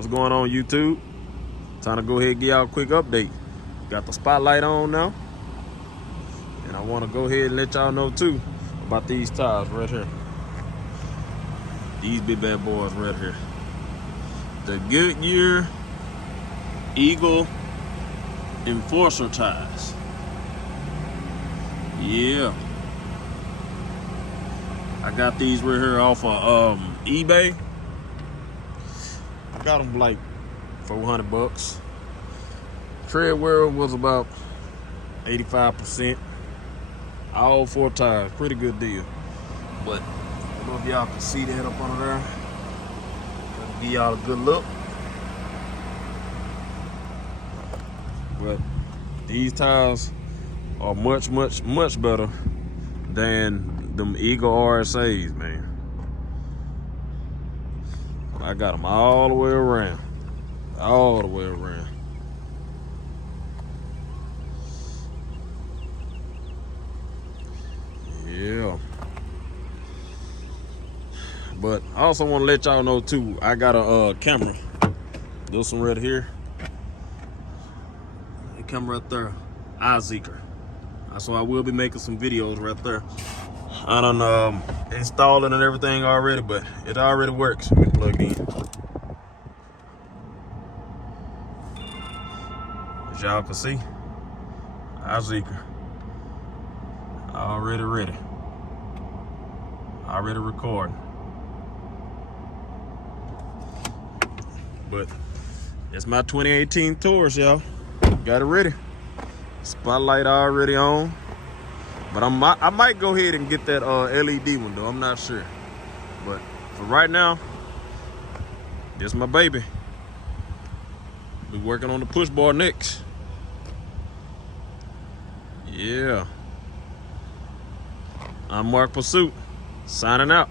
What's going on, YouTube? Time to go ahead and give y'all a quick update. Got the spotlight on now. And I want to go ahead and let y'all know too about these tires right here. These big bad boys right here. The Goodyear Eagle Enforcer tires. Yeah. I got these right here off of eBay. I got them like $400. Tread wear was about 85%. All 4 tires, pretty good deal. But I don't know if y'all can see that up under there. I'll give y'all a good look. But these tires are much better than them Eagle RSAs, man. I got them all the way around. All the way around. Yeah. But I also want to let y'all know too, I got a camera. This one right here. The camera right there. iZeeker. So I will be making some videos right there. I done installed it and everything already, but it already works when plugged in. As y'all can see, iZeeker. Already ready. Already recording. But it's my 2018 Taurus, y'all. Got it ready. Spotlight already on. But I might go ahead and get that LED one though. I'm not sure. But for right now, this is my baby. Be working on the push bar next. Yeah. Unmarked Pursuit. Signing out.